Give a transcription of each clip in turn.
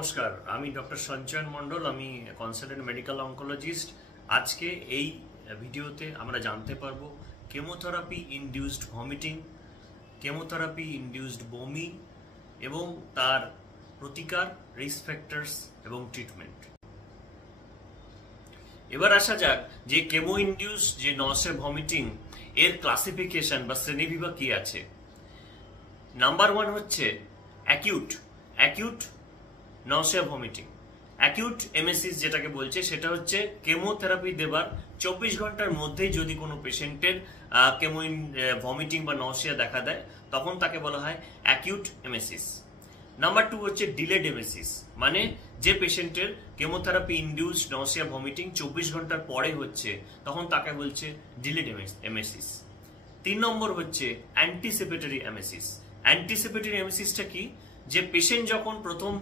নমস্কার, আমি ডক্টর সঞ্চয়ন মণ্ডল। আমি কনসালটেন্ট মেডিকেল অনকোলজিস্ট। আজকে এই ভিডিওতে আমরা জানতে পারবো chemotherapy induced vomiting, chemotherapy induced বমি এবং তার প্রতিকার, রিস্ক ফ্যাক্টরস এবং ট্রিটমেন্ট। এবার আসা যাক যে কেমো ইনডিউস যে নসে ভমিটিং এর ক্লাসিফিকেশন বা শ্রেণীবিভাগ কি আছে। নাম্বার 1 হচ্ছে অ্যাকিউট নসিয়া ভমিটিং। অ্যাকিউট এমএসিস যেটাকে বলছে সেটা হচ্ছে কেমোথেরাপি দেবার 24 ঘন্টার মধ্যেই যদি কোনো পেশেন্টের ভমিটিং বা নসিয়া দেখা দেয় তখন তাকে বলা হয় অ্যাকিউট এমএসিস। নাম্বার 2 হচ্ছে ডিলেড এমএসিস, মানে যে পেশেন্টের কেমোথেরাপি ইনডিউসড নসিয়া ভমিটিং 24 ঘন্টার পরে হচ্ছে তখন তাকে বলছে ডিলেড এমএসিস। 3 নম্বর হচ্ছে অ্যান্টিসিপেটরি এমএসিস। অ্যান্টিসিপেটরি এমএসিসটা কি? যে পেশেন্ট যখন প্রথম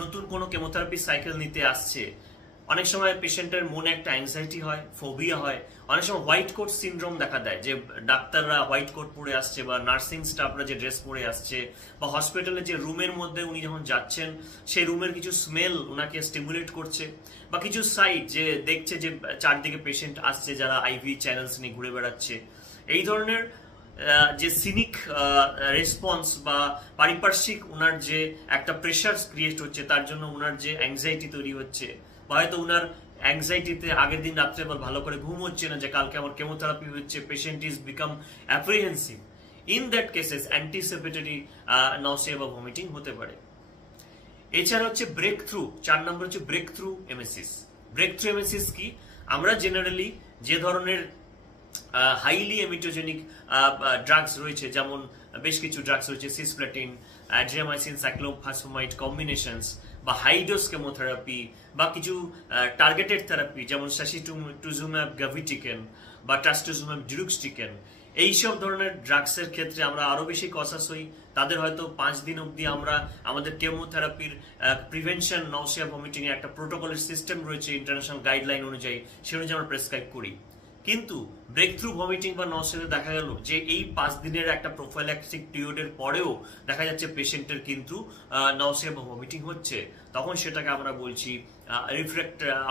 নতুন কোনো কেমোথেরাপি সাইকেল নিতে আসছে, অনেক সময় পেশেন্টের মনে একটা অ্যাংজাইটি হয়, ফোবিয়া হয়, অনেক সময় হোয়াইট কোট সিনড্রোম দেখা দেয়, যে ডাক্তাররা হোয়াইট কোট পরে আসছে বা নার্সিং স্টাফরা যে ড্রেস পরে আসছে বা হসপিটালে যে রুমের মধ্যে উনি যখন যাচ্ছেন সেই রুমের কিছু স্মেল ওনাকে স্টিমুলেট করছে, বা কিছু সাইট যে দেখছে যে চারদিকে পেশেন্ট আসছে যারা আইভি চ্যানেলস নিয়ে ঘুরে বেড়াচ্ছে। এই ধরনের যে সিনিক রেসপন্স বা পারিপার্শ্বিক উনার যে একটা প্রেশার ক্রিয়েট হচ্ছে, তার জন্য উনার যে অ্যাংজাইটি তৈরি হচ্ছে, বা হয়তো উনার অ্যাংজাইটিতে আগের দিন রাত্রে আবার ভালো করে ঘুম হচ্ছে না যে কালকে আমার কেমোথেরাপি হচ্ছে, patient is become apprehensive. In that cases anticipatory nausea বা ভমিটিং হতে পারে। এছাড়া হচ্ছে ব্রেক থ্রু, 4 নম্বর হচ্ছে ব্রেক থ্রু এমএসিস। ব্রেক থ্রু এমএসিস কি? আমরা জেনারেলি যে ধরনের হাইলি এমিটোজেনিক ড্রাগস রয়েছে, যেমন বেশ কিছু ড্রাগস রয়েছে সিসপ্লাটিন, অ্যাড্রিনামাইসিন, সাইক্লোফসফামাইড কম্বিনেশনস, বা হাইডোজ কেমোথেরাপি, বা কিছু টার্গেটেড থেরাপি যেমন সাসিটুজুম্যাব গাভিটিকেন বা ট্রাস্টুজুম্যাব ডিরুক্সটিকেন। এইসব ধরনের ড্রাগসের ক্ষেত্রে আমরা আরো বেশি কসাস হই। তাদের হয়তো 5 দিন অবধি আমরা আমাদের কেমোথেরাপির প্রিভেনশন নসিয়া ভমিটিং এর একটা প্রোটোকলের সিস্টেম রয়েছে ইন্টারন্যাশনাল গাইডলাইন অনুযায়ী, সে অনুযায়ী আমরা প্রেসক্রাইব করি। কিন্তু ব্রেক থ্রু ভমিটিং বা নসিয়াতে দেখা গেল যে এই 5 দিনের একটা প্রোফাইল্যাক্টিক পিরিয়ডের পরেও দেখা যাচ্ছে পেশেন্টের কিন্তু নসিয়া বা ভমিটিং হচ্ছে, তখন সেটাকে আমরা বলছি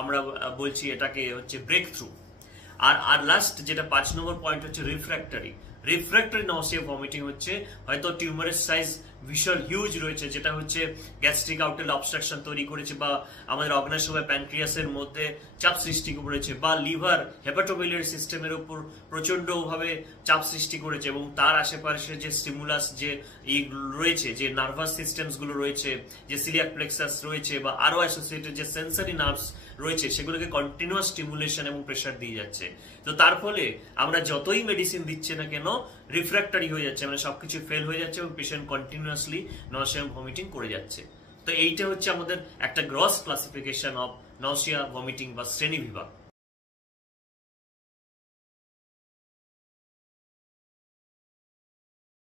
আমরা বলছি এটাকে হচ্ছে ব্রেক থ্রু। আর লাস্ট যেটা 5 নম্বর পয়েন্ট হচ্ছে রিফ্র্যাক্টরি নসিয়া ভমিটিং হচ্ছে হয়তো টিউমারের সাইজ ভীষণ হিউজ রয়েছে, যেটা হচ্ছে গ্যাস্ট্রিক আউটলেট অবস্ট্রাকশন তৈরি করেছে, বা আমাদের অগ্ন্যাশয় প্যানক্রিয়াসের মধ্যে চাপ সৃষ্টি করেছে, বা লিভার হেপাটোবিলিয়ারি সিস্টেমের উপর প্রচন্ড ভাবে চাপ সৃষ্টি করেছে, এবং তার আশেপাশে যে স্টিমুলাস যে রয়েছে, যে নার্ভাস সিস্টেমস গুলো রয়েছে, যে সিলিয়াক প্লেক্সাস রয়েছে, বা আরো অ্যাসোসিয়েটেড যে সেন্সরি নার্ভস রয়েছে, সেগুলোকে কন্টিনিউয়াস স্টিমুলেশন এবং প্রেসার দিয়ে যাচ্ছে। তো তার ফলে আমরা যতই মেডিসিন দিচ্ছে না কেন রিফ্র্যাক্টরি হয়ে যাচ্ছে, মানে সবকিছু ফেল হয়ে যাচ্ছে এবং পেশেন্ট কন্টিনিউয়াসলি নসিয়া ভমিটিং করে যাচ্ছে। তো এইটা হচ্ছে আমাদের একটা gross classification of nausea vomiting বা শ্রেণীবিভাগ।